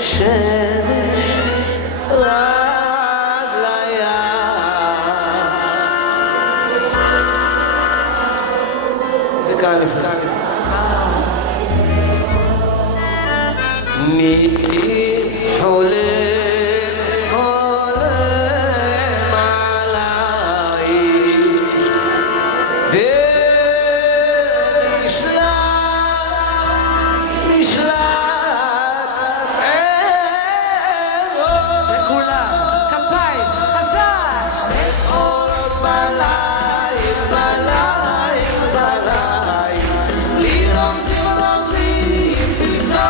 שמש רד לים. זה כאן נפלא. מי חולם חולם עליי וכולם, כפיים, חזק! שני אורות בליל, בליל, בליל, לי רומזים רומזים פתאום,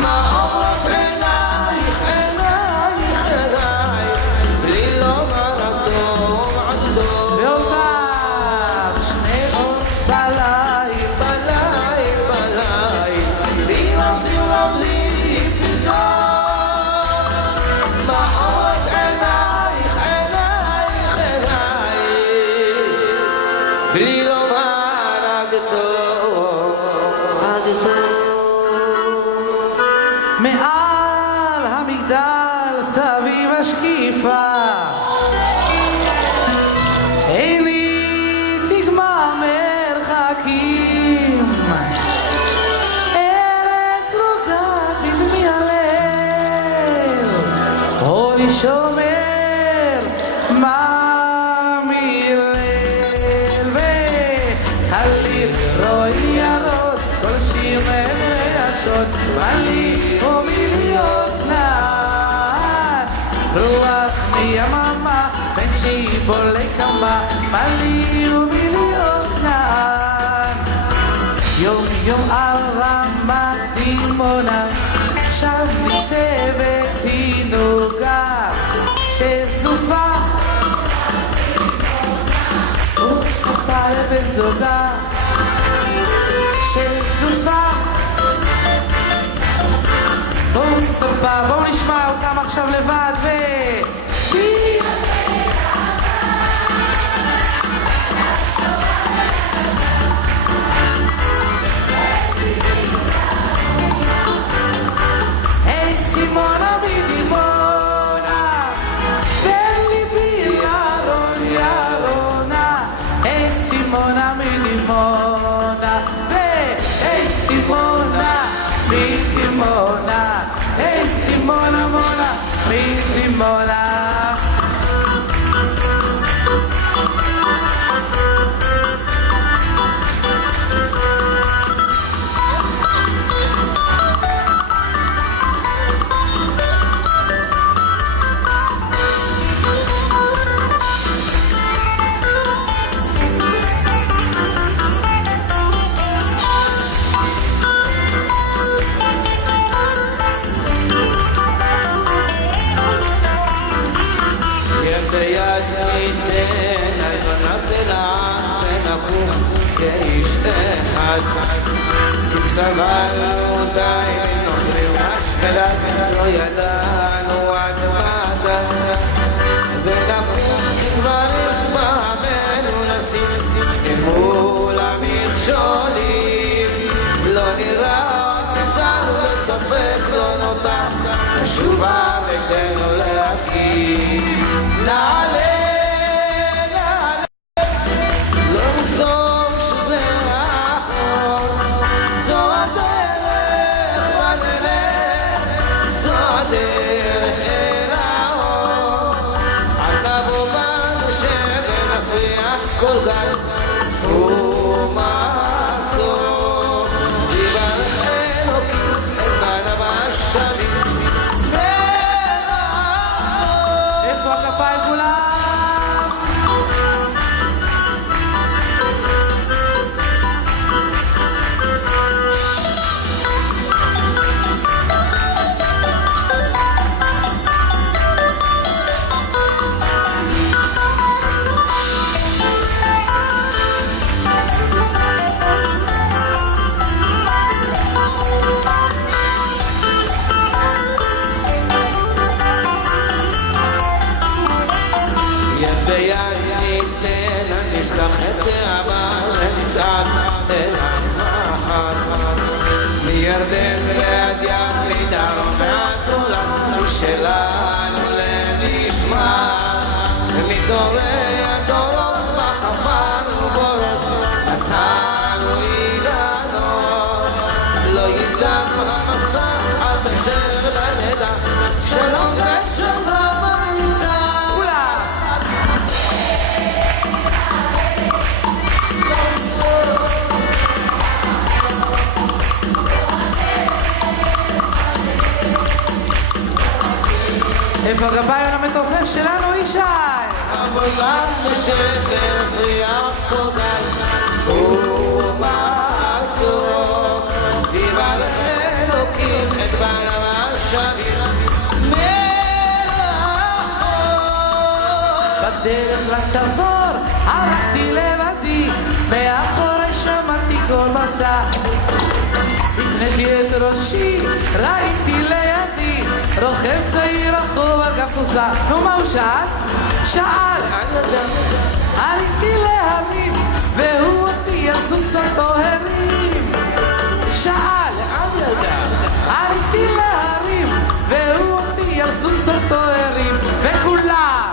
מאורות עינייך, עינייך, עינייך, בלי לומר הטוב עד טוב. ואומר, שני אורות בליל, בליל, בליל, לי רומזים רומזים פתאום, מאורות עינייך, עינייך, עינייך, בלי לומר עד טוב, עד טוב. מעל המגדל סביב השקיפה עיני תגמר מרחקים, ארץ רוגעת בדמי הלב, הולי שומר מה מליל, וחליל רואי ירוד כל שיר מרצון, בלי ומיליות נען, רוח מיממה בין שיבולי קמה, בלי ומיליות נען. יום יום על רמת דימונה, שם ניצבת תינוקה שזופה וספה לבן זוגה שזופה וספה. בואו נשמע אותם עכשיו לבד היי סימונה מדימונה, בליבי ירון ירונה, היי סימונה מדימונה, היי סימונה מדימונה, היי סימונה מונה מדימונה. יד ביד ניתן, עיונה בלעם ונקום כאיש אחד, כי סבלנו די נוצרים השפלת, לא ידענו עד מתי, ונקום כדברים בעמנו נשים מול המכשולים, לא נראה כזר וספק לא נותר, נשובה ביתנו להקים. נעלה, נעלה, לא נחזור שוב לאחור, זו הדרך ונלך, זו הדרך אל האור, אל תבוא בנו שנפריע כל גל. מחיאות כפיים למתופף שלנו ישי. עבודה בשקר בריאה קודש ובעצור יברך אלוקים את בניו השבים מרחוק. בדרך לתבור הלכתי לבדי, מאחורי שמעתי כל מסע. הפניתי את ראשי, ראיתי לידי רוכב צעיר רחוב על כף סוסה. נו, מה הוא שאל? שאל, עליתי להרים והוא אותי על סוסתו הרים. שאל, עליתי להרים והוא אותי על סוסתו הרים. וכולם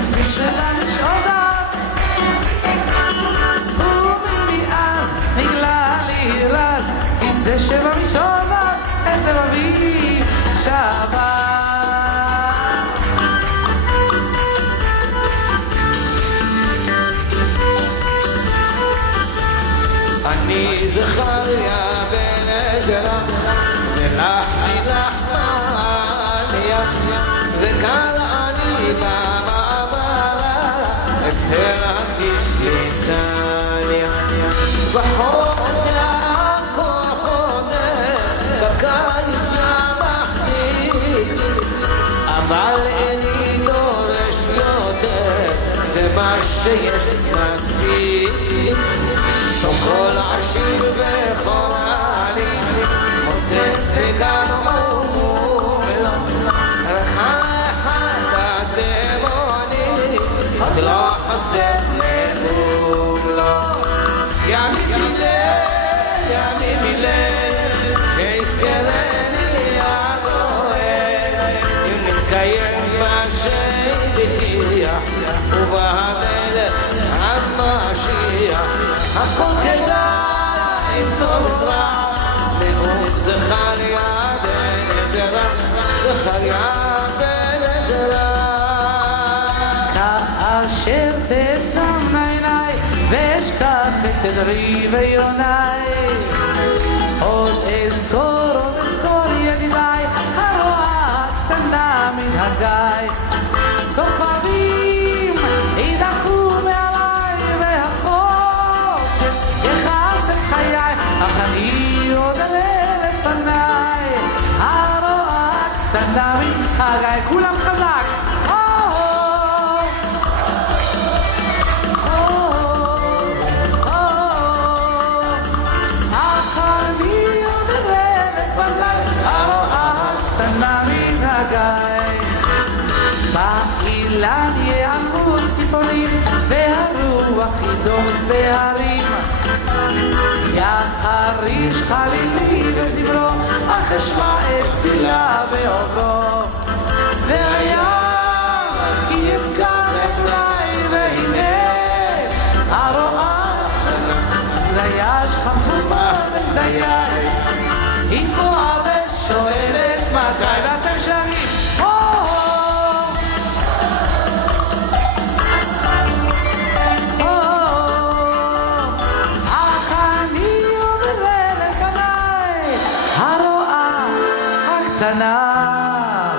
זה שלה לשעודה ומניעד נגלה לי רז, כי זה שבראשונה את תל אביב שבת. אני זכריה בן עזרא ולחמי לחמניה וקל אני במעברה אצל הגישליטניה בחונה כוחונה בקיץ צמחתי אבל איני דורש יותר זה מה שיש מספיק כל עשיר וכל עני מוצא וגם מומר רק אחד התימוני אז לא חסר נאום לו ימי מילה ויזכרני הגואל אם נתקיים בשליח ובהמלך המשיח הכל כדאי עם טוב רע נאום זכריה בן עזרא זכריה בן עזרא. כאשר תעצמנה עיניי ואשכח את עדרי ויוני עוד אזכור ידידיי הרואה הקטנה מן הגיא כוכבים ידחו מעליי והחושך יכעס את חיי אך אני עוד אראה לפניי הרואה הקטנה מן הגיא. כולם חזק באילן יעמרו ציפורים והרוח ידום בהרים יחריש חלילי וזמרו אך אשמע את צילה בעוברו והיה כי יפקח עיניי והנה הרואה דייש חמומה ודיי היא בואה ושואלת מתי ואתם שרים קטנה